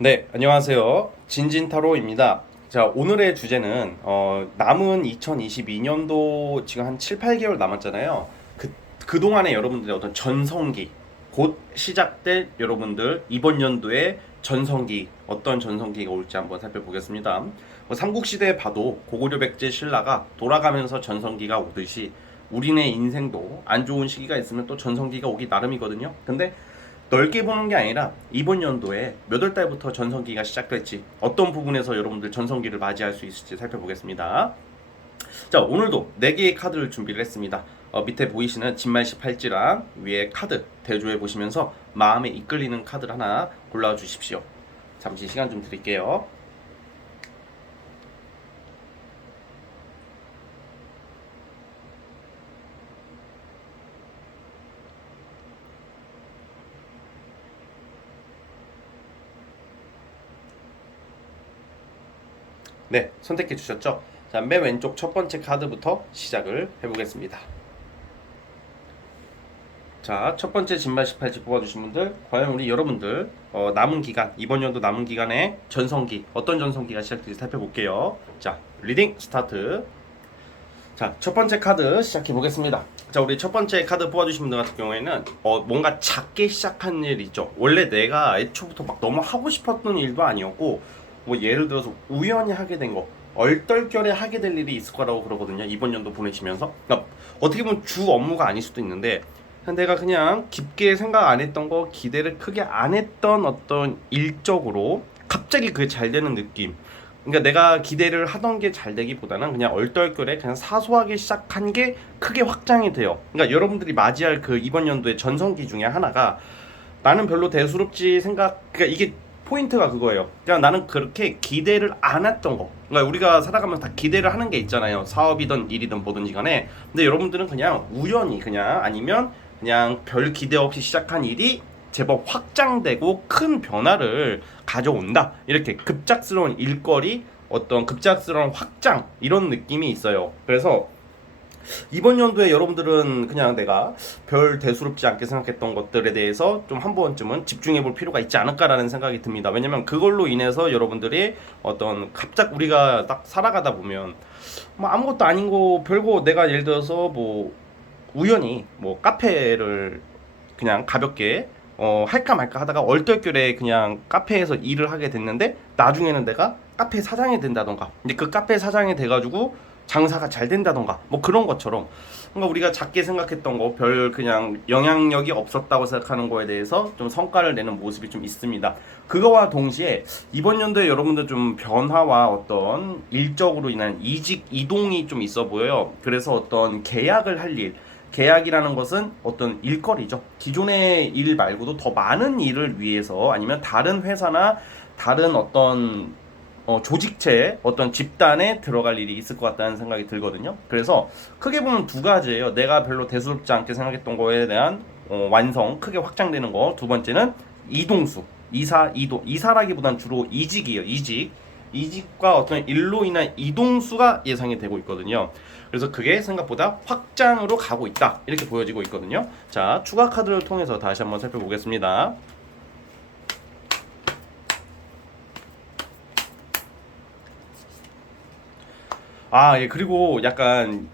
네, 안녕하세요. 진진타로입니다. 자, 오늘의 주제는 남은 2022년도 지금 한 7, 8개월 남았잖아요. 그동안에 여러분들의 어떤 전성기, 곧 시작될 여러분들 이번 연도에 전성기, 어떤 전성기가 올지 한번 살펴보겠습니다. 삼국시대에 봐도 고구려 백제 신라가 돌아가면서 전성기가 오듯이 우리네 인생도 안 좋은 시기가 있으면 또 전성기가 오기 나름이거든요. 근데 넓게 보는 게 아니라 이번 연도에 몇 월 달부터 전성기가 시작될지, 어떤 부분에서 여러분들 전성기를 맞이할 수 있을지 살펴보겠습니다. 자, 오늘도 4개의 카드를 준비를 했습니다. 밑에 보이시는 진말시 팔찌랑 위에 카드 대조해 보시면서 마음에 이끌리는 카드를 하나 골라 주십시오. 잠시 시간 좀 드릴게요. 네, 선택해 주셨죠? 자, 맨 왼쪽 첫 번째 카드부터 시작을 해보겠습니다. 자, 첫 번째 진말 18지 뽑아주신 분들, 과연 우리 여러분들 남은 기간, 이번 연도 남은 기간에 전성기, 어떤 전성기가 시작될지 살펴볼게요. 자, 리딩 스타트. 자, 첫 번째 카드 시작해 보겠습니다. 자, 우리 첫 번째 카드 뽑아주신 분들 같은 경우에는 뭔가 작게 시작한 일 있죠. 원래 내가 애초부터 막 너무 하고 싶었던 일도 아니었고, 뭐 예를 들어서 우연히 하게 된 거, 얼떨결에 하게 될 일이 있을 거라고 그러거든요. 이번 연도 보내시면서. 그러니까 어떻게 보면 주 업무가 아닐 수도 있는데, 내가 그냥 깊게 생각 안 했던 거, 기대를 크게 안 했던 어떤 일적으로 갑자기 그게 잘 되는 느낌. 그러니까 내가 기대를 하던 게 잘 되기보다는 그냥 얼떨결에 그냥 사소하게 시작한 게 크게 확장이 돼요. 그러니까 여러분들이 맞이할 그 이번 연도의 전성기 중에 하나가, 나는 별로 대수롭지 생각, 그러니까 이게 포인트가 그거예요. 그냥 나는 그렇게 기대를 안 했던 거. 그러니까 우리가 살아가면서 다 기대를 하는 게 있잖아요. 사업이든 일이든 뭐든지 간에. 근데 여러분들은 그냥 우연히, 그냥 아니면 그냥 별 기대 없이 시작한 일이 제법 확장되고 큰 변화를 가져온다. 이렇게 급작스러운 일거리, 어떤 급작스러운 확장, 이런 느낌이 있어요. 그래서 이번 연도에 여러분들은 그냥 내가 별 대수롭지 않게 생각했던 것들에 대해서 좀 한 번쯤은 집중해 볼 필요가 있지 않을까라는 생각이 듭니다. 왜냐면 그걸로 인해서 여러분들이 어떤 갑작 우리가 딱 살아가다 보면 뭐 아무것도 아닌 거 별거, 내가 예를 들어서 뭐 우연히 뭐 카페를 그냥 가볍게 할까 말까 하다가 얼떨결에 그냥 카페에서 일을 하게 됐는데, 나중에는 내가 카페 사장이 된다던가, 근데 그 카페 사장이 돼가지고 장사가 잘 된다던가, 뭐 그런 것처럼 뭔가 우리가 작게 생각했던 거, 별 그냥 영향력이 없었다고 생각하는 거에 대해서 좀 성과를 내는 모습이 좀 있습니다. 그거와 동시에 이번 연도에 여러분들 좀 변화와 어떤 일적으로 인한 이직 이동이 좀 있어 보여요. 그래서 어떤 계약을 할 일, 계약이라는 것은 어떤 일거리죠. 기존의 일 말고도 더 많은 일을 위해서, 아니면 다른 회사나 다른 어떤 조직체, 어떤 집단에 들어갈 일이 있을 것 같다는 생각이 들거든요. 그래서 크게 보면 두 가지예요. 내가 별로 대수롭지 않게 생각했던 거에 대한 완성, 크게 확장되는 거. 두 번째는 이동수, 이사라기보단 주로 이직이에요. 이직과 어떤 일로 인한 이동수가 예상이 되고 있거든요. 그래서 그게 생각보다 확장으로 가고 있다, 이렇게 보여지고 있거든요. 자, 추가 카드를 통해서 다시 한번 살펴보겠습니다. 예, 그리고 약간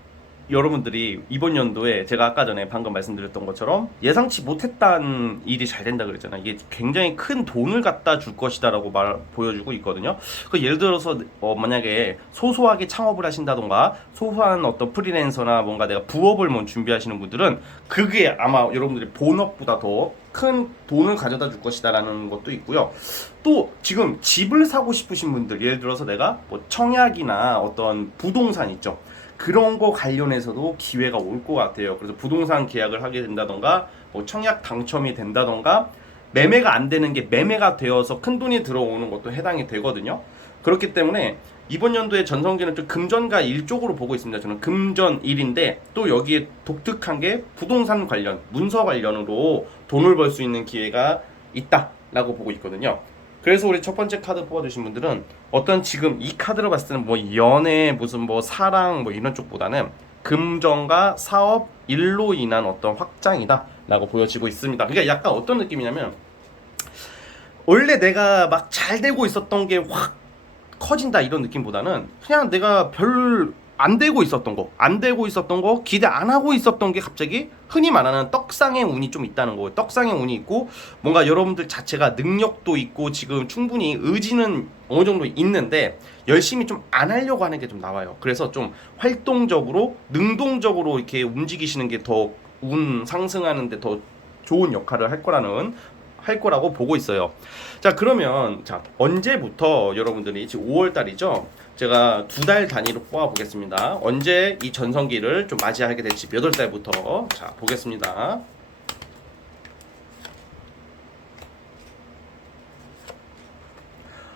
여러분들이 이번 연도에 제가 아까 전에 방금 말씀드렸던 것처럼 예상치 못했던 일이 잘 된다 그랬잖아요. 이게 굉장히 큰 돈을 갖다 줄 것이다라고 보여주고 있거든요. 그 예를 들어서 만약에 소소하게 창업을 하신다던가, 소소한 어떤 프리랜서나 뭔가 내가 부업을 뭐 준비하시는 분들은 그게 아마 여러분들이 본업보다 더 큰 돈을 가져다 줄 것이다라는 것도 있고요. 또 지금 집을 사고 싶으신 분들, 예를 들어서 내가 뭐 청약이나 어떤 부동산 있죠. 그런 거 관련해서도 기회가 올 것 같아요. 그래서 부동산 계약을 하게 된다던가, 뭐 청약 당첨이 된다던가, 매매가 안 되는 게 매매가 되어서 큰 돈이 들어오는 것도 해당이 되거든요. 그렇기 때문에 이번 연도에 전성기는 좀 금전과 일 쪽으로 보고 있습니다. 저는 금전 일인데, 또 여기에 독특한 게 부동산 관련, 문서 관련으로 돈을 벌 수 있는 기회가 있다라고 보고 있거든요. 그래서 우리 첫 번째 카드 뽑아주신 분들은 어떤, 지금 이 카드로 봤을 때는 뭐 연애, 무슨 뭐 사랑 뭐 이런 쪽보다는 금전과 사업, 일로 인한 어떤 확장이다 라고 보여지고 있습니다. 그러니까 약간 어떤 느낌이냐면, 원래 내가 막 잘 되고 있었던 게 확 커진다 이런 느낌보다는 그냥 내가 별 안 되고 있었던 거, 안 되고 있었던 거, 기대 안 하고 있었던 게 갑자기 흔히 말하는 떡상의 운이 좀 있다는 거예요. 떡상의 운이 있고 뭔가 여러분들 자체가 능력도 있고 지금 충분히 의지는 어느 정도 있는데 열심히 좀 안 하려고 하는 게 좀 나와요. 그래서 좀 활동적으로 능동적으로 이렇게 움직이시는 게 더 운 상승하는데 더 좋은 역할을 할 거라고 보고 있어요. 자, 그러면 자, 언제부터 여러분들이 지금 5월 달이죠? 제가 2달 단위로 뽑아 보겠습니다. 언제 이 전성기를 좀 맞이하게 될지 몇 월 달부터 자, 보겠습니다.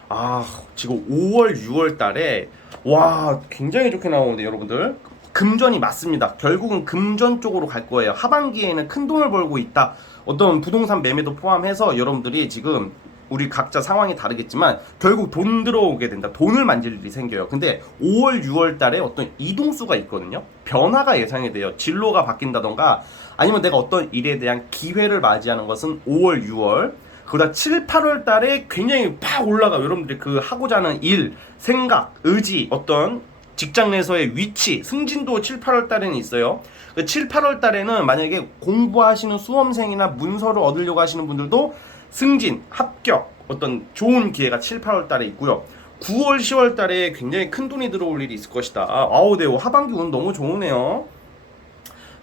아, 지금 5월, 6월 달에 와, 굉장히 좋게 나오는데 여러분들. 금전이 맞습니다. 결국은 금전 쪽으로 갈 거예요. 하반기에는 큰 돈을 벌고 있다. 어떤 부동산 매매도 포함해서 여러분들이 지금 우리 각자 상황이 다르겠지만 결국 돈 들어오게 된다. 돈을 만질 일이 생겨요. 근데 5월, 6월 달에 어떤 이동수가 있거든요. 변화가 예상이 돼요. 진로가 바뀐다던가 아니면 내가 어떤 일에 대한 기회를 맞이하는 것은 5월, 6월. 그러다 7, 8월 달에 굉장히 팍 올라가. 여러분들이 그 하고자 하는 일, 생각, 의지, 어떤 직장 내에서의 위치, 승진도 7, 8월 달에는 있어요. 그 7, 8월 달에는 만약에 공부하시는 수험생이나 문서를 얻으려고 하시는 분들도 승진, 합격, 어떤 좋은 기회가 7, 8월 달에 있고요. 9월, 10월 달에 굉장히 큰 돈이 들어올 일이 있을 것이다. 아우, 네, 하반기 운 너무 좋으네요.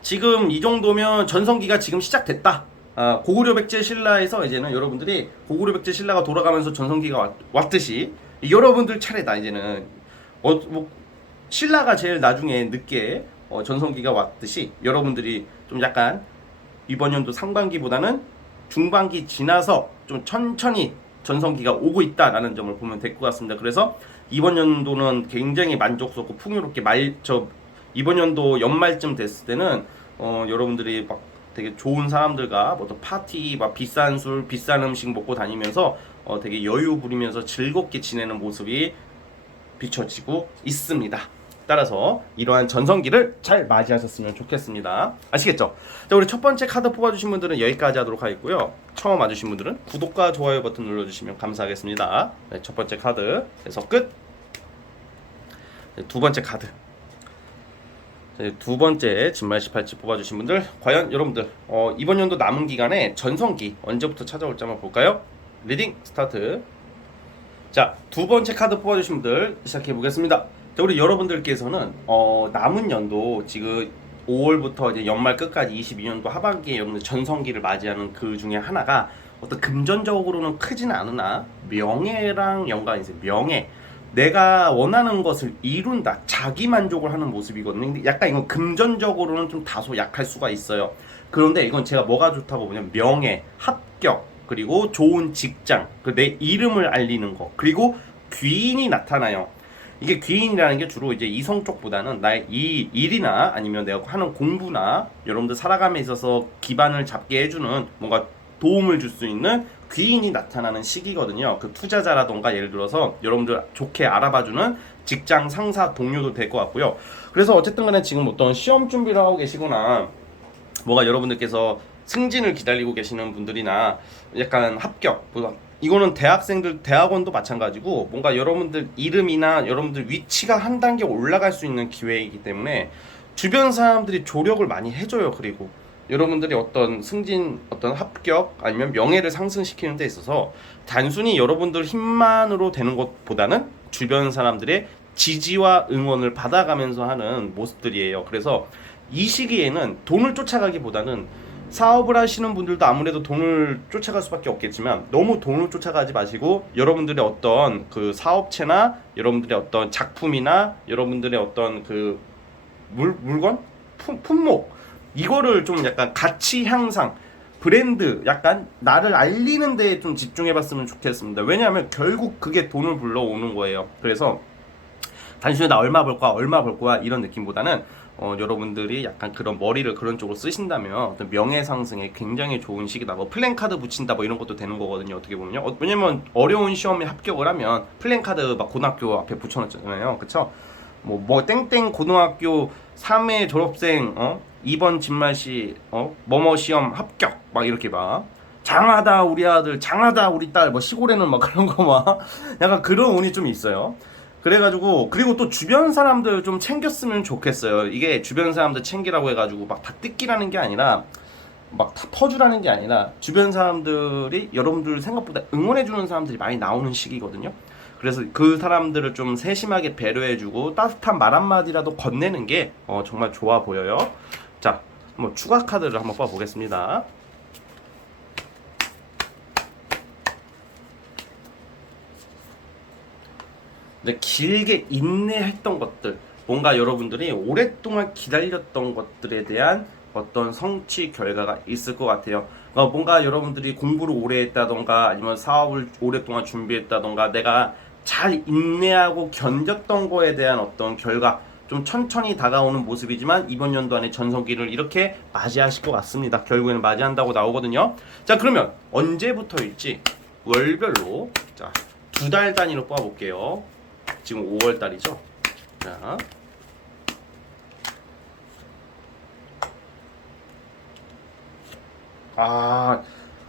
지금 이 정도면 전성기가 지금 시작됐다. 고구려 백제 신라에서 이제는 여러분들이 고구려 백제 신라가 돌아가면서 전성기가 왔듯이 여러분들 차례다. 이제는 뭐 신라가 제일 나중에 늦게 전성기가 왔듯이 여러분들이 좀 약간 이번 연도 상반기보다는 중반기 지나서 좀 천천히 전성기가 오고 있다라는 점을 보면 될 것 같습니다. 그래서 이번 연도는 굉장히 만족스럽고 풍요롭게 이번 연도 연말쯤 됐을 때는 여러분들이 막 되게 좋은 사람들과 뭐 또 파티, 막 비싼 술, 비싼 음식 먹고 다니면서 되게 여유 부리면서 즐겁게 지내는 모습이 비춰지고 있습니다. 따라서 이러한 전성기를 잘 맞이하셨으면 좋겠습니다. 아시겠죠? 자, 우리 첫 번째 카드 뽑아주신 분들은 여기까지 하도록 하겠고요. 처음 와주신 분들은 구독과 좋아요 버튼 눌러주시면 감사하겠습니다. 네, 첫 번째 카드에서 끝. 네, 두 번째 카드. 두 번째 진말 18지 뽑아주신 분들, 과연 여러분들 이번 연도 남은 기간에 전성기 언제부터 찾아올지 한번 볼까요? 리딩 스타트. 자, 두 번째 카드 뽑아주신 분들 시작해 보겠습니다. 자, 우리 여러분들께서는 남은 연도 지금 5월부터 이제 연말 끝까지 22년도 하반기에 여러분들 전성기를 맞이하는 그 중에 하나가 어떤 금전적으로는 크지는 않으나 명예랑 연관이 있어요. 명예. 내가 원하는 것을 이룬다. 자기 만족을 하는 모습이거든요. 근데 약간 이건 금전적으로는 좀 다소 약할 수가 있어요. 그런데 이건 제가 뭐가 좋다고 보냐면 명예, 합격, 그리고 좋은 직장, 내 이름을 알리는 거, 그리고 귀인이 나타나요. 이게 귀인이라는 게 주로 이제 이성 쪽보다는 나의 이 일이나 아니면 내가 하는 공부나 여러분들 살아감에 있어서 기반을 잡게 해주는 뭔가 도움을 줄 수 있는 귀인이 나타나는 시기거든요. 그 투자자라던가 예를 들어서 여러분들 좋게 알아봐주는 직장 상사 동료도 될 것 같고요. 그래서 어쨌든 간에 지금 어떤 시험 준비를 하고 계시거나 뭐가 여러분들께서 승진을 기다리고 계시는 분들이나 약간 합격, 이거는 대학생들 대학원도 마찬가지고 뭔가 여러분들 이름이나 여러분들 위치가 한 단계 올라갈 수 있는 기회이기 때문에 주변 사람들이 조력을 많이 해줘요. 그리고 여러분들이 어떤 승진, 어떤 합격 아니면 명예를 상승시키는 데 있어서 단순히 여러분들 힘만으로 되는 것보다는 주변 사람들의 지지와 응원을 받아가면서 하는 모습들이에요. 그래서 이 시기에는 돈을 쫓아가기보다는 사업을 하시는 분들도 아무래도 돈을 쫓아갈 수밖에 없겠지만 너무 돈을 쫓아가지 마시고 여러분들의 어떤 그 사업체나 여러분들의 어떤 작품이나 여러분들의 어떤 그 물건? 품목, 이거를 좀 약간 가치 향상, 브랜드, 약간 나를 알리는 데에 좀 집중해 봤으면 좋겠습니다. 왜냐하면 결국 그게 돈을 불러오는 거예요. 그래서 단순히 나 얼마 벌 거야 이런 느낌보다는 여러분들이 약간 그런 머리를 그런 쪽으로 쓰신다면 어떤 명예 상승에 굉장히 좋은 시기다. 뭐 플랜카드 붙인다 뭐 이런 것도 되는 거거든요. 어떻게 보면요. 왜냐면 어려운 시험에 합격을 하면 플랜카드 막 고등학교 앞에 붙여놨잖아요. 그쵸? 뭐 땡땡 고등학교 3회 졸업생 2번 진말시 뭐뭐 시험 합격 막 이렇게 막 장하다 우리 아들, 장하다 우리 딸, 뭐 시골에는 막 그런 거 막 약간 그런 운이 좀 있어요. 그래가지고 그리고 또 주변 사람들 좀 챙겼으면 좋겠어요. 이게 주변 사람들 챙기라고 해가지고 막 다 뜯기라는 게 아니라 막 다 퍼주라는 게 아니라 주변 사람들이 여러분들 생각보다 응원해주는 사람들이 많이 나오는 시기거든요. 그래서 그 사람들을 좀 세심하게 배려해주고 따뜻한 말 한마디라도 건네는 게 정말 좋아 보여요. 자, 한번 추가 카드를 한번 뽑아보겠습니다. 근데 길게 인내했던 것들, 뭔가 여러분들이 오랫동안 기다렸던 것들에 대한 어떤 성취 결과가 있을 것 같아요. 뭔가 여러분들이 공부를 오래 했다던가 아니면 사업을 오랫동안 준비했다던가 내가 잘 인내하고 견뎠던 거에 대한 어떤 결과, 좀 천천히 다가오는 모습이지만 이번 연도 안에 전성기를 이렇게 맞이하실 것 같습니다. 결국에는 맞이한다고 나오거든요. 자, 그러면 언제부터일지 월별로 자, 2달 단위로 뽑아볼게요. 지금 5월 달이죠. 자,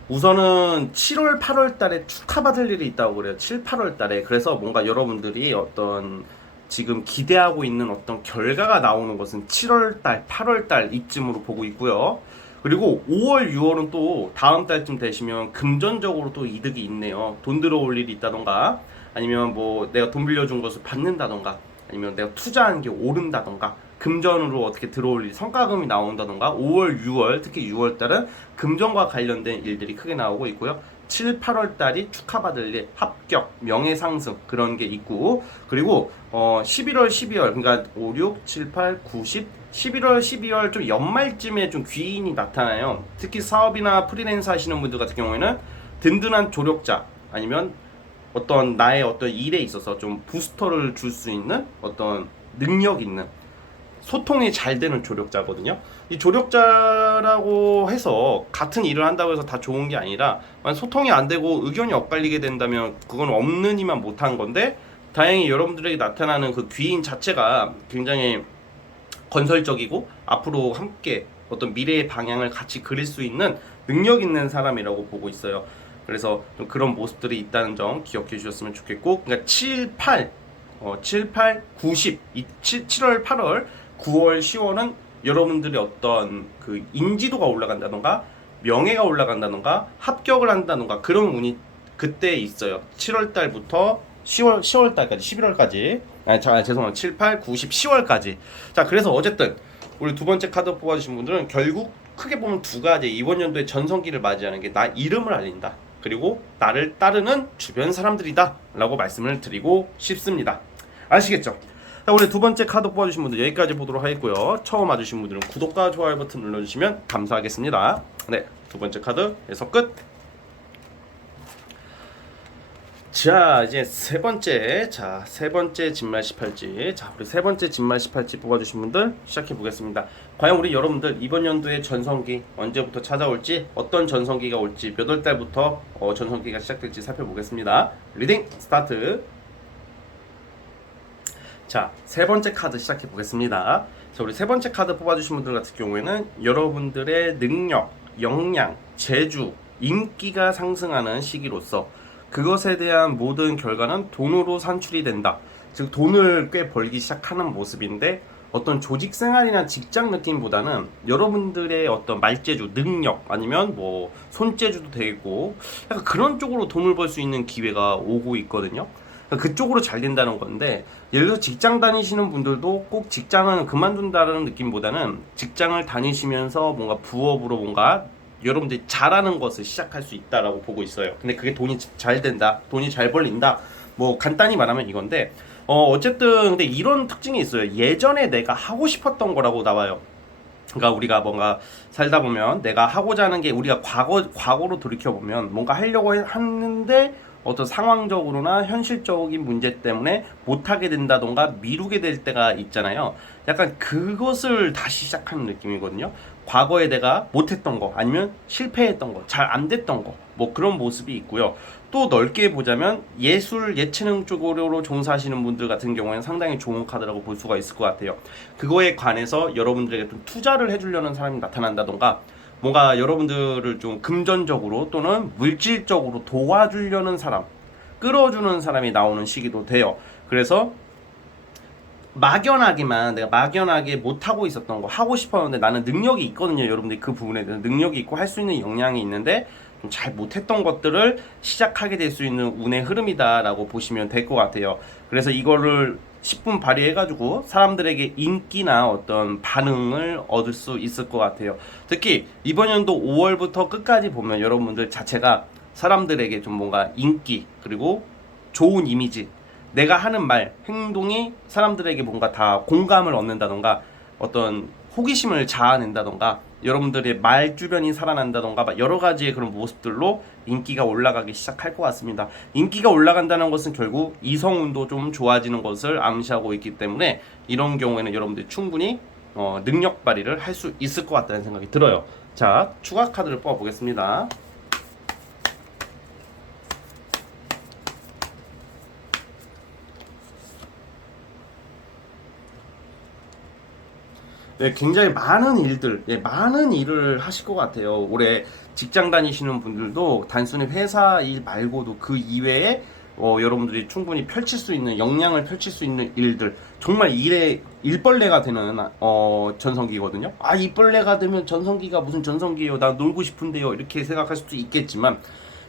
우선은 7월, 8월 달에 축하받을 일이 있다고 그래요. 7, 8월 달에. 그래서 뭔가 여러분들이 어떤 지금 기대하고 있는 어떤 결과가 나오는 것은 7월 달, 8월 달 이쯤으로 보고 있고요. 그리고 5월, 6월은 또 다음 달쯤 되시면 금전적으로 또 이득이 있네요. 돈 들어올 일이 있다던가 아니면 뭐 내가 돈 빌려준 것을 받는다던가 아니면 내가 투자한 게 오른다던가 금전으로 어떻게 들어올 일, 성과금이 나온다던가 5월, 6월, 특히 6월 달은 금전과 관련된 일들이 크게 나오고 있고요. 7, 8월 달이 축하받을 일, 합격, 명예상승 그런 게 있고 그리고 11월, 12월 그러니까 5, 6, 7, 8, 9, 10 11월, 12월 좀 연말쯤에 좀 귀인이 나타나요. 특히 사업이나 프리랜서 하시는 분들 같은 경우에는 든든한 조력자 아니면 어떤 나의 어떤 일에 있어서 좀 부스터를 줄 수 있는 어떤 능력 있는 소통이 잘 되는 조력자거든요. 이 조력자라고 해서 같은 일을 한다고 해서 다 좋은 게 아니라 소통이 안 되고 의견이 엇갈리게 된다면 그건 없는 이만 못한 건데 다행히 여러분들에게 나타나는 그 귀인 자체가 굉장히 건설적이고 앞으로 함께 어떤 미래의 방향을 같이 그릴 수 있는 능력 있는 사람이라고 보고 있어요. 그래서 좀 그런 모습들이 있다는 점 기억해 주셨으면 좋겠고 그러니까 7, 8, 9, 10 7월, 8월, 9월, 10월은 여러분들의 어떤 그 인지도가 올라간다던가 명예가 올라간다던가 합격을 한다던가 그런 운이 그때 있어요. 7월 달부터 10월 달까지 11월까지 죄송합니다. 7, 8, 9, 10, 10월까지. 자, 그래서 어쨌든 우리 두 번째 카드 뽑아주신 분들은 결국 크게 보면 두 가지 이번 연도에 전성기를 맞이하는 게 나 이름을 알린다. 그리고 나를 따르는 주변 사람들이다 라고 말씀을 드리고 싶습니다. 아시겠죠? 자, 우리 두 번째 카드 뽑아주신 분들 여기까지 보도록 하겠고요. 처음 와주신 분들은 구독과 좋아요 버튼 눌러주시면 감사하겠습니다. 네, 두 번째 카드에서 끝. 자, 이제 세 번째 진말 18지. 자, 우리 세 번째 진말 18지 뽑아주신 분들 시작해 보겠습니다. 과연 우리 여러분들 이번 연도의 전성기 언제부터 찾아올지, 어떤 전성기가 올지, 몇 월 달부터 전성기가 시작될지 살펴보겠습니다. 리딩 스타트. 자, 세 번째 카드 시작해 보겠습니다. 자, 우리 세 번째 카드 뽑아주신 분들 같은 경우에는 여러분들의 능력, 역량, 재주, 인기가 상승하는 시기로서 그것에 대한 모든 결과는 돈으로 산출이 된다. 즉 돈을 꽤 벌기 시작하는 모습인데 어떤 조직 생활이나 직장 느낌보다는 여러분들의 어떤 말재주, 능력 아니면 뭐 손재주도 되고 약간 그런 쪽으로 돈을 벌 수 있는 기회가 오고 있거든요. 그쪽으로 잘 된다는 건데 예를 들어서 직장 다니시는 분들도 꼭 직장은 그만둔다는 느낌보다는 직장을 다니시면서 뭔가 부업으로 뭔가 여러분들이 잘하는 것을 시작할 수 있다라고 보고 있어요. 근데 그게 돈이 잘 된다, 돈이 잘 벌린다. 뭐 간단히 말하면 이건데 어쨌든 근데 이런 특징이 있어요. 예전에 내가 하고 싶었던 거라고 나와요. 그러니까 우리가 뭔가 살다 보면 내가 하고자 하는 게 우리가 과거로 돌이켜 보면 뭔가 하려고 하는데 어떤 상황적으로나 현실적인 문제 때문에 못하게 된다던가 미루게 될 때가 있잖아요. 약간 그것을 다시 시작하는 느낌이거든요. 과거에 내가 못했던 거 아니면 실패했던 거, 잘 안 됐던 거, 뭐 그런 모습이 있고요. 또 넓게 보자면 예술, 예체능 쪽으로 종사하시는 분들 같은 경우에는 상당히 좋은 카드라고 볼 수가 있을 것 같아요. 그거에 관해서 여러분들에게 좀 투자를 해주려는 사람이 나타난다던가 뭔가 여러분들을 좀 금전적으로 또는 물질적으로 도와주려는 사람, 끌어주는 사람이 나오는 시기도 돼요. 그래서 내가 막연하게 못하고 있었던 거 하고 싶었는데 나는 능력이 있거든요. 여러분들이 그 부분에 대해서 능력이 있고 할 수 있는 역량이 있는데 좀 잘 못했던 것들을 시작하게 될 수 있는 운의 흐름이다라고 보시면 될 것 같아요. 그래서 이거를 10분 발휘해가지고 사람들에게 인기나 어떤 반응을 얻을 수 있을 것 같아요. 특히 이번 연도 5월부터 끝까지 보면 여러분들 자체가 사람들에게 좀 뭔가 인기 그리고 좋은 이미지, 내가 하는 말, 행동이 사람들에게 뭔가 다 공감을 얻는다던가 어떤 호기심을 자아낸다던가 여러분들의 말 주변이 살아난다던가 여러 가지의 그런 모습들로 인기가 올라가기 시작할 것 같습니다. 인기가 올라간다는 것은 결국 이성운도 좀 좋아지는 것을 암시하고 있기 때문에 이런 경우에는 여러분들이 충분히 능력 발휘를 할 수 있을 것 같다는 생각이 들어요. 자, 추가 카드를 뽑아보겠습니다. 네, 굉장히 많은 일들, 많은 일을 하실 것 같아요. 올해 직장 다니시는 분들도 단순히 회사 일 말고도 그 이외에 여러분들이 충분히 펼칠 수 있는 역량을 펼칠 수 있는 일들, 정말 일에 일벌레가 되는 전성기거든요. 아, 일벌레가 되면 전성기가 무슨 전성기예요? 나 놀고 싶은데요. 이렇게 생각할 수도 있겠지만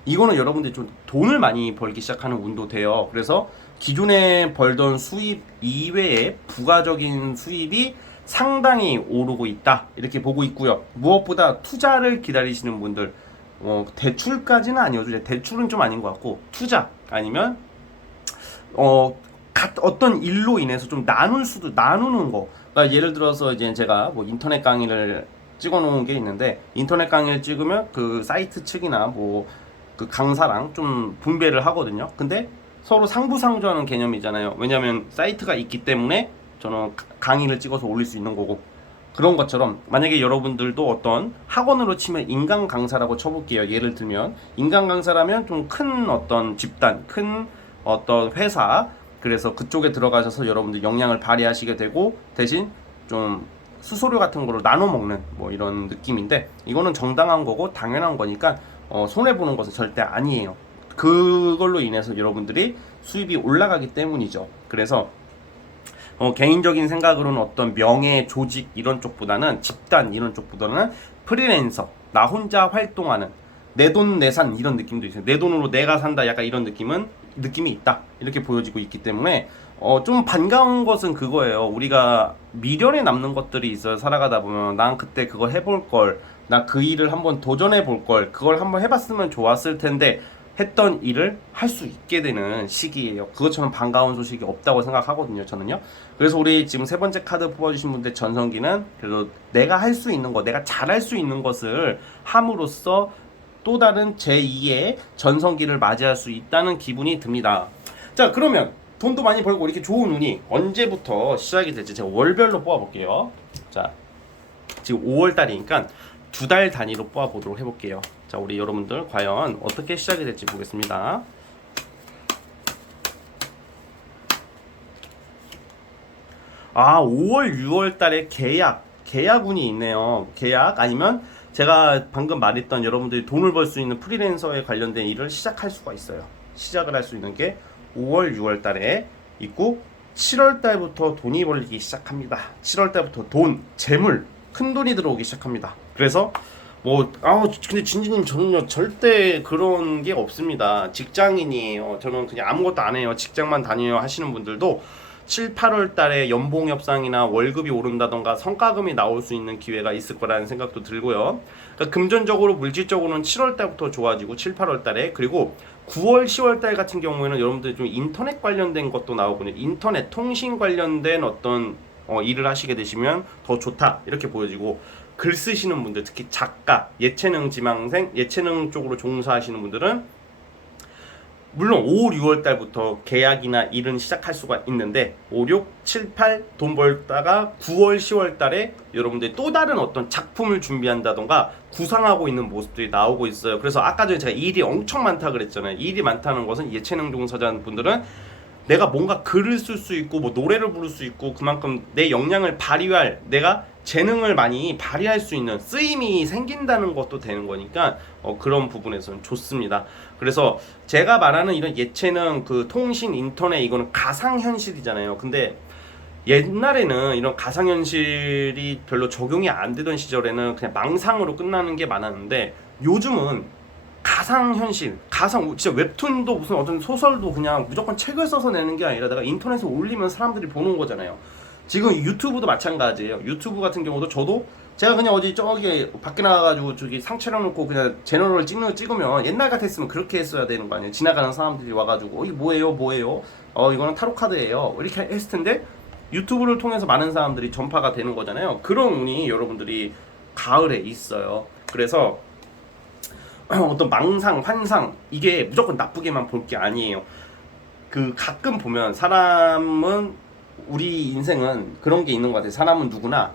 이거는 여러분들이 좀 돈을 많이 벌기 시작하는 운도 돼요. 그래서 기존에 벌던 수입 이외에 부가적인 수입이 상당히 오르고 있다 이렇게 보고 있고요. 무엇보다 투자를 기다리시는 분들 대출까지는 아니어도 대출은 좀 아닌 것 같고 투자 아니면 어떤 일로 인해서 좀 나누는 거. 그러니까 예를 들어서 이제 제가 뭐 인터넷 강의를 찍어 놓은 게 있는데 인터넷 강의를 찍으면 그 사이트 측이나 뭐 그 강사랑 좀 분배를 하거든요. 근데 서로 상부상조하는 개념이잖아요. 왜냐하면 사이트가 있기 때문에 저는 강의를 찍어서 올릴 수 있는 거고 그런 것처럼 만약에 여러분들도 어떤 학원으로 치면 인강 강사라고 쳐볼게요. 예를 들면 인강 강사라면 좀 큰 어떤 집단, 큰 어떤 회사 그래서 그쪽에 들어가셔서 여러분들 역량을 발휘하시게 되고 대신 좀 수수료 같은 거로 나눠 먹는 뭐 이런 느낌인데 이거는 정당한 거고 당연한 거니까 손해 보는 것은 절대 아니에요. 그걸로 인해서 여러분들이 수입이 올라가기 때문이죠. 그래서 개인적인 생각으로는 어떤 명예, 조직 이런 쪽보다는 집단 이런 쪽보다는 프리랜서, 나 혼자 활동하는 내 돈 내산 이런 느낌도 있어요. 내 돈으로 내가 산다 약간 이런 느낌이 있다 이렇게 보여지고 있기 때문에 좀 반가운 것은 그거예요. 우리가 미련에 남는 것들이 있어요. 살아가다 보면 난 그때 그거 해볼 걸, 나 그 일을 한번 도전해 볼 걸, 그걸 한번 해봤으면 좋았을 텐데 했던 일을 할 수 있게 되는 시기예요. 그것처럼 반가운 소식이 없다고 생각하거든요. 저는요. 그래서 우리 지금 세 번째 카드 뽑아주신 분들 전성기는 그래도 내가 할 수 있는 거, 내가 잘할 수 있는 것을 함으로써 또 다른 제2의 전성기를 맞이할 수 있다는 기분이 듭니다. 자, 그러면 돈도 많이 벌고 이렇게 좋은 운이 언제부터 시작이 될지 제가 월별로 뽑아볼게요. 자, 지금 5월달이니까 2달 단위로 뽑아보도록 해볼게요. 자, 우리 여러분들 과연 어떻게 시작이 될지 보겠습니다. 아, 5월, 6월 달에 계약운이 있네요. 계약 아니면 제가 방금 말했던 여러분들이 돈을 벌 수 있는 프리랜서에 관련된 일을 시작할 수가 있어요. 시작을 할 수 있는 게 5월, 6월 달에 있고 7월 달부터 돈이 벌리기 시작합니다. 7월 달부터 재물, 큰 돈이 들어오기 시작합니다. 그래서 근데 진지님 저는요 절대 그런 게 없습니다. 직장인이에요. 저는 그냥 아무것도 안 해요. 직장만 다녀요 하시는 분들도 7, 8월 달에 연봉 협상이나 월급이 오른다던가 성과금이 나올 수 있는 기회가 있을 거라는 생각도 들고요. 그러니까 금전적으로 물질적으로는 7월 달부터 좋아지고 7, 8월 달에 그리고 9월, 10월 달 같은 경우에는 여러분들 좀 인터넷 관련된 것도 나오거든요. 인터넷 통신 관련된 어떤 일을 하시게 되시면 더 좋다 이렇게 보여지고 글 쓰시는 분들 특히 작가, 예체능 지망생, 예체능 쪽으로 종사하시는 분들은 물론 5, 6월 달부터 계약이나 일은 시작할 수가 있는데 5, 6, 7, 8 돈 벌다가 9월, 10월 달에 여러분들이 또 다른 어떤 작품을 준비한다던가 구상하고 있는 모습들이 나오고 있어요. 그래서 아까 전에 제가 일이 엄청 많다 그랬잖아요. 일이 많다는 것은 예체능 종사자 분들은 내가 뭔가 글을 쓸 수 있고 뭐 노래를 부를 수 있고 그만큼 내 역량을 발휘할 내가 재능을 많이 발휘할 수 있는 쓰임이 생긴다는 것도 되는 거니까 그런 부분에서는 좋습니다. 그래서 제가 말하는 이런 예체능 그 통신 인터넷 이거는 가상현실이잖아요. 근데 옛날에는 이런 가상현실이 별로 적용이 안 되던 시절에는 그냥 망상으로 끝나는 게 많았는데 요즘은 가상현실, 진짜 웹툰도 무슨 어떤 소설도 그냥 무조건 책을 써서 내는 게 아니라 내가 인터넷에 올리면 사람들이 보는 거잖아요. 지금 유튜브도 마찬가지예요. 유튜브 같은 경우도 저도 제가 그냥 어디 저기 밖에 나가가지고 저기 상 차려놓고 그냥 제너럴 찍으면 옛날 같았으면 그렇게 했어야 되는 거 아니에요. 지나가는 사람들이 와가지고 이게 뭐예요? 이거는 타로 카드예요. 이렇게 했을 텐데 유튜브를 통해서 많은 사람들이 전파가 되는 거잖아요. 그런 운이 여러분들이 가을에 있어요. 그래서 어떤 망상, 환상 이게 무조건 나쁘게만 볼 게 아니에요. 그 가끔 보면 사람은 우리 인생은 그런 게 있는 것 같아요. 사람은 누구나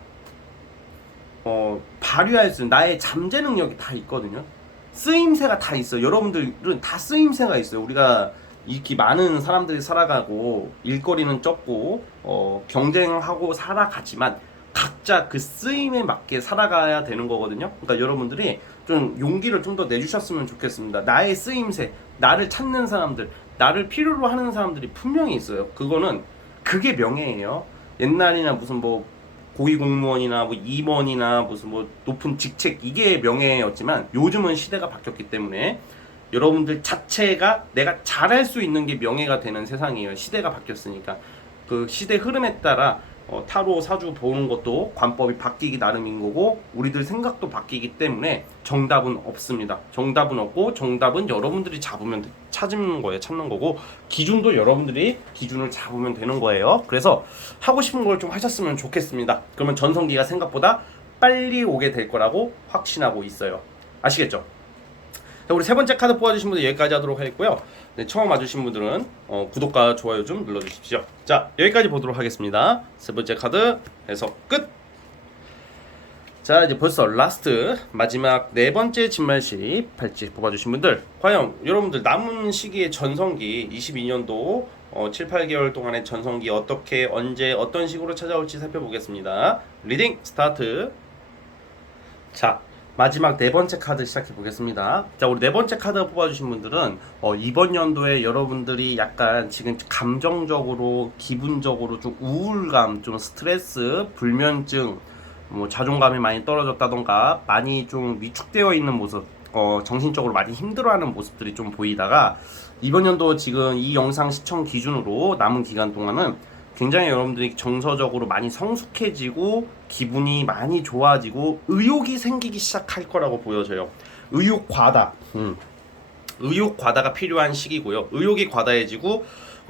발휘할 수 있는 나의 잠재 능력이 다 있거든요. 쓰임새가 다 있어요. 여러분들은 다 쓰임새가 있어요. 우리가 이렇게 많은 사람들이 살아가고 일거리는 적고 경쟁하고 살아가지만 각자 그 쓰임에 맞게 살아가야 되는 거거든요. 그러니까 여러분들이 좀 용기를 좀 더 내주셨으면 좋겠습니다. 나의 쓰임새, 나를 찾는 사람들, 나를 필요로 하는 사람들이 분명히 있어요. 그게 명예예요. 옛날이나 무슨 뭐 고위공무원이나 뭐 임원이나 무슨 뭐 높은 직책 이게 명예였지만 요즘은 시대가 바뀌었기 때문에 여러분들 자체가 내가 잘할 수 있는 게 명예가 되는 세상이에요. 시대가 바뀌었으니까 그 시대 흐름에 따라 타로 사주 보는 것도 관법이 바뀌기 나름인 거고 우리들 생각도 바뀌기 때문에 정답은 없습니다. 정답은 없고 정답은 여러분들이 찾는 거예요. 찾는 거고 기준도 여러분들이 기준을 잡으면 되는 거예요. 그래서 하고 싶은 걸 좀 하셨으면 좋겠습니다. 그러면 전성기가 생각보다 빨리 오게 될 거라고 확신하고 있어요. 아시겠죠? 자, 우리 세 번째 카드 뽑아주신 분들 여기까지 하도록 하겠고요. 네, 처음 와주신 분들은 구독과 좋아요 좀 눌러주십시오. 자, 여기까지 보도록 하겠습니다. 세 번째 카드 해서 끝! 자, 이제 벌써 라스트 마지막 네 번째 진말시 팔찌 뽑아주신 분들 과연 여러분들 남은 시기의 전성기 22년도 7, 8개월 동안의 전성기 어떻게 언제 어떤 식으로 찾아올지 살펴보겠습니다. 리딩 스타트. 자, 마지막 네 번째 카드 시작해 보겠습니다. 자, 우리 네 번째 카드 뽑아주신 분들은 이번 연도에 여러분들이 약간 지금 감정적으로, 기분적으로 좀 우울감, 좀 스트레스, 불면증, 뭐 자존감이 많이 떨어졌다던가 많이 좀 위축되어 있는 모습, 정신적으로 많이 힘들어하는 모습들이 좀 보이다가 이번 연도 지금 이 영상 시청 기준으로 남은 기간 동안은 굉장히 여러분들이 정서적으로 많이 성숙해지고 기분이 많이 좋아지고 의욕이 생기기 시작할 거라고 보여져요. 의욕 과다. 의욕 과다가 필요한 시기고요. 의욕이 과다해지고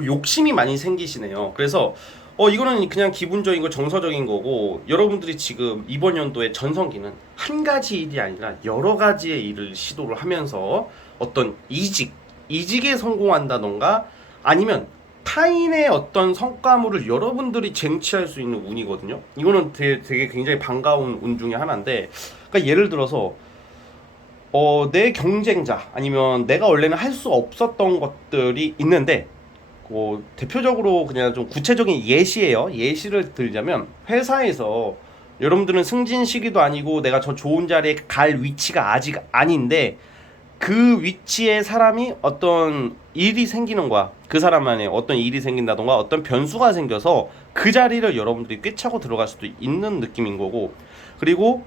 욕심이 많이 생기시네요. 그래서 이거는 그냥 기분적인 거 정서적인 거고 여러분들이 지금 이번 연도의 전성기는 한 가지 일이 아니라 여러 가지의 일을 시도를 하면서 어떤 이직에 성공한다던가 아니면 타인의 어떤 성과물을 여러분들이 쟁취할 수 있는 운이거든요. 이거는 되게 굉장히 반가운 운 중에 하나인데 그러니까 예를 들어서 내 경쟁자 아니면 내가 원래는 할 수 없었던 것들이 있는데 대표적으로 그냥 좀 구체적인 예시예요. 예시를 들자면 회사에서 여러분들은 승진 시기도 아니고 내가 저 좋은 자리에 갈 위치가 아직 아닌데 그 위치에 사람이 어떤 일이 생기는 거야. 그 사람만의 어떤 일이 생긴다던가 어떤 변수가 생겨서 그 자리를 여러분들이 꿰차고 들어갈 수도 있는 느낌인 거고 그리고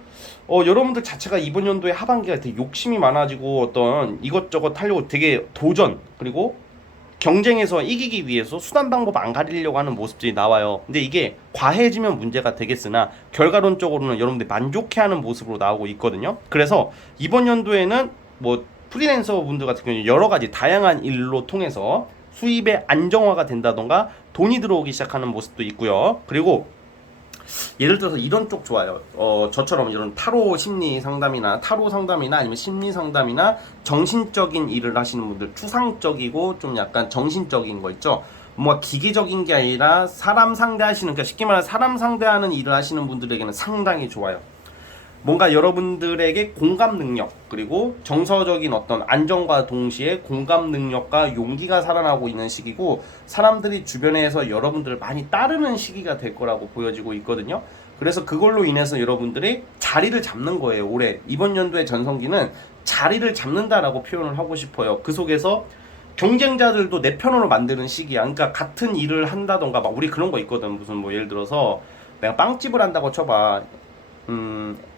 여러분들 자체가 이번 연도의 하반기가 되게 욕심이 많아지고 어떤 이것저것 하려고 되게 도전 그리고 경쟁에서 이기기 위해서 수단 방법 안 가리려고 하는 모습들이 나와요. 근데 이게 과해지면 문제가 되겠으나 결과론적으로는 여러분들이 만족해하는 모습으로 나오고 있거든요. 그래서 이번 연도에는 뭐 프리랜서 분들 같은 경우는 여러 가지 다양한 일로 통해서 수입의 안정화가 된다던가 돈이 들어오기 시작하는 모습도 있고요. 그리고 예를 들어서 이런 쪽 좋아요. 저처럼 이런 타로 심리 상담이나 타로 상담이나 아니면 심리 상담이나 정신적인 일을 하시는 분들 추상적이고 좀 약간 정신적인 거 있죠. 뭔가 기계적인 게 아니라 사람 상대하시는 그러니까 쉽게 말해 사람 상대하는 일을 하시는 분들에게는 상당히 좋아요. 뭔가 여러분들에게 공감 능력 그리고 정서적인 어떤 안정과 동시에 공감 능력과 용기가 살아나고 있는 시기고 사람들이 주변에서 여러분들을 많이 따르는 시기가 될 거라고 보여지고 있거든요. 그래서 그걸로 인해서 여러분들이 자리를 잡는 거예요. 올해 이번 연도의 전성기는 자리를 잡는다라고 표현을 하고 싶어요. 그 속에서 경쟁자들도 내 편으로 만드는 시기야. 그러니까 같은 일을 한다던가 막 우리 그런 거 있거든. 무슨 뭐 예를 들어서 내가 빵집을 한다고 쳐봐.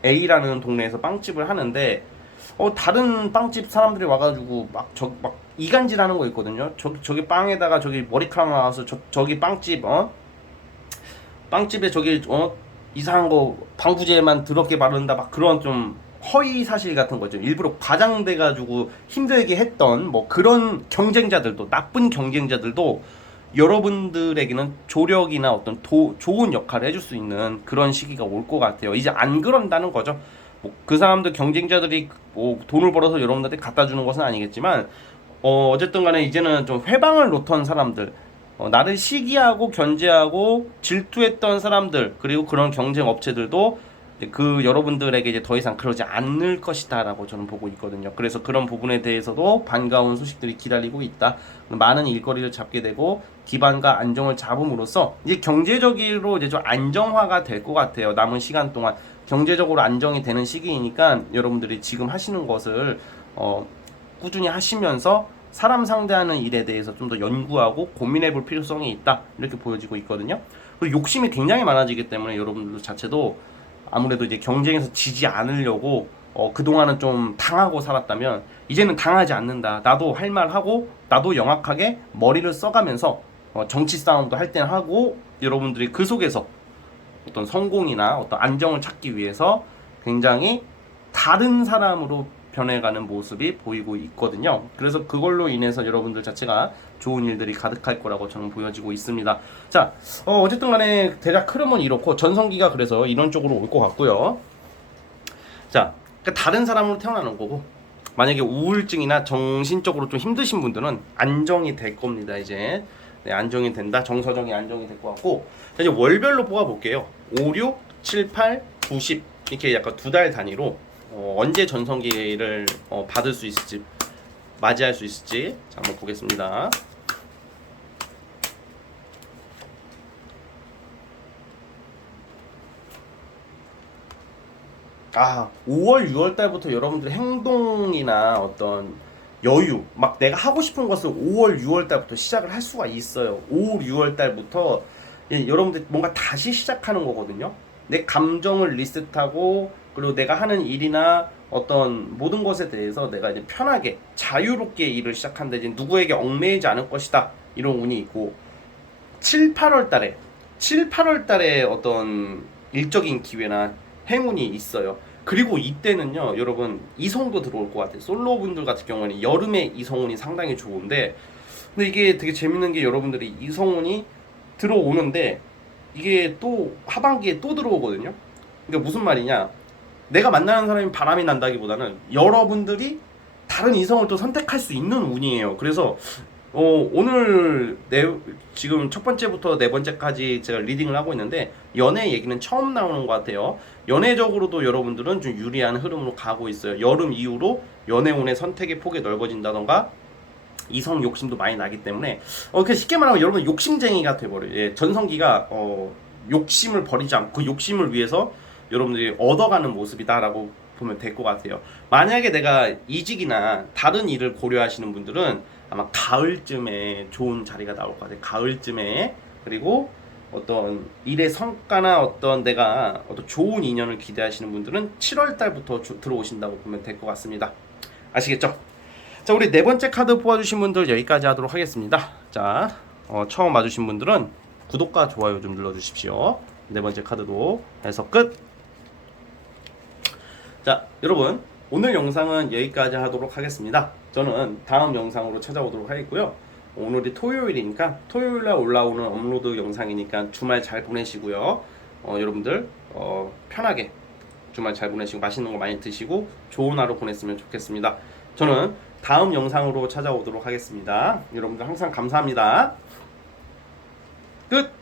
A라는 동네에서 빵집을 하는데 다른 빵집 사람들이 와가지고 막 이간질하는 거 있거든요. 저기 빵에다가 저기 머리카락 나와서 저기 빵집 빵집에 저기 이상한 거 방부제만 더럽게 바른다 막 그런 좀 허위 사실 같은 거죠. 일부러 과장돼가지고 힘들게 했던 뭐 그런 경쟁자들도 나쁜 경쟁자들도 여러분들에게는 조력이나 어떤 좋은 역할을 해줄 수 있는 그런 시기가 올 것 같아요. 이제 안 그런다는 거죠. 뭐 그 사람들 경쟁자들이 뭐 돈을 벌어서 여러분들한테 갖다 주는 것은 아니겠지만 어쨌든 간에 이제는 좀 회방을 놓던 사람들 나를 시기하고 견제하고 질투했던 사람들 그리고 그런 경쟁 업체들도 그 여러분들에게 이제 더 이상 그러지 않을 것이다라고 저는 보고 있거든요. 그래서 그런 부분에 대해서도 반가운 소식들이 기다리고 있다. 많은 일거리를 잡게 되고 기반과 안정을 잡음으로써 이제 경제적으로 이제 좀 안정화가 될 것 같아요. 남은 시간 동안 경제적으로 안정이 되는 시기이니까 여러분들이 지금 하시는 것을 꾸준히 하시면서 사람 상대하는 일에 대해서 좀 더 연구하고 고민해 볼 필요성이 있다. 이렇게 보여지고 있거든요. 그리고 욕심이 굉장히 많아지기 때문에 여러분들 자체도 아무래도 이제 경쟁에서 지지 않으려고 그동안은 좀 당하고 살았다면 이제는 당하지 않는다. 나도 할 말 하고 나도 영악하게 머리를 써가면서 정치 싸움도 할 때는 하고 여러분들이 그 속에서 어떤 성공이나 어떤 안정을 찾기 위해서 굉장히 다른 사람으로 변해가는 모습이 보이고 있거든요. 그래서 그걸로 인해서 여러분들 자체가 좋은 일들이 가득할 거라고 저는 보여지고 있습니다. 자, 어쨌든 간에 대략 흐름은 이렇고 전성기가 그래서 이런 쪽으로 올 것 같고요. 자, 그러니까 다른 사람으로 태어나는 거고 만약에 우울증이나 정신적으로 좀 힘드신 분들은 안정이 될 겁니다. 이제 네, 안정이 된다. 정서적인 안정이 될 것 같고 자, 이제 월별로 뽑아볼게요. 5, 6, 7, 8, 9, 10 이렇게 약간 두 달 단위로 언제 전성기를 받을 수 있을지 맞이할 수 있을지 자, 한번 보겠습니다. 5월, 6월 달부터 여러분들 행동이나 어떤 여유, 막 내가 하고 싶은 것을 5월, 6월 달부터 시작을 할 수가 있어요. 5, 6월 달부터 여러분들 뭔가 다시 시작하는 거거든요. 내 감정을 리셋하고 그리고 내가 하는 일이나 어떤 모든 것에 대해서 내가 이제 편하게 자유롭게 일을 시작한다. 이제 누구에게 얽매이지 않을 것이다. 이런 운이 있고 7, 8월 달에 어떤 일적인 기회나 행운이 있어요. 그리고 이때는요, 여러분 이성도 들어올 것 같아요. 솔로분들 같은 경우는 여름에 이성운이 상당히 좋은데, 근데 이게 되게 재밌는 게 여러분들이 이성운이 들어오는데 이게 또 하반기에 또 들어오거든요. 그러니까 무슨 말이냐? 내가 만나는 사람이 바람이 난다기보다는 여러분들이 다른 이성을 또 선택할 수 있는 운이에요. 그래서 오늘 지금 첫 번째부터 네 번째까지 제가 리딩을 하고 있는데 연애 얘기는 처음 나오는 것 같아요. 연애적으로도 여러분들은 좀 유리한 흐름으로 가고 있어요. 여름 이후로 연애운의 선택의 폭이 넓어진다던가 이성 욕심도 많이 나기 때문에 그 쉽게 말하면 여러분 욕심쟁이가 돼버려요. 예, 전성기가 욕심을 버리지 않고 그 욕심을 위해서 여러분들이 얻어가는 모습이다라고 보면 될 것 같아요. 만약에 내가 이직이나 다른 일을 고려하시는 분들은 아마 가을쯤에 좋은 자리가 나올 것 같아요. 가을쯤에. 그리고 어떤 일의 성과나 어떤 내가 어떤 좋은 인연을 기대하시는 분들은 7월 달부터 들어오신다고 보면 될 것 같습니다. 아시겠죠? 자, 우리 네 번째 카드 뽑아주신 분들 여기까지 하도록 하겠습니다. 자, 처음 와주신 분들은 구독과 좋아요 좀 눌러주십시오. 네 번째 카드도 해서 끝. 자, 여러분 오늘 영상은 여기까지 하도록 하겠습니다. 저는 다음 영상으로 찾아오도록 하겠고요. 오늘이 토요일이니까 토요일날 올라오는 업로드 영상이니까 주말 잘 보내시고요. 여러분들 편하게 주말 잘 보내시고 맛있는 거 많이 드시고 좋은 하루 보냈으면 좋겠습니다. 저는 다음 영상으로 찾아오도록 하겠습니다. 여러분들 항상 감사합니다. 끝!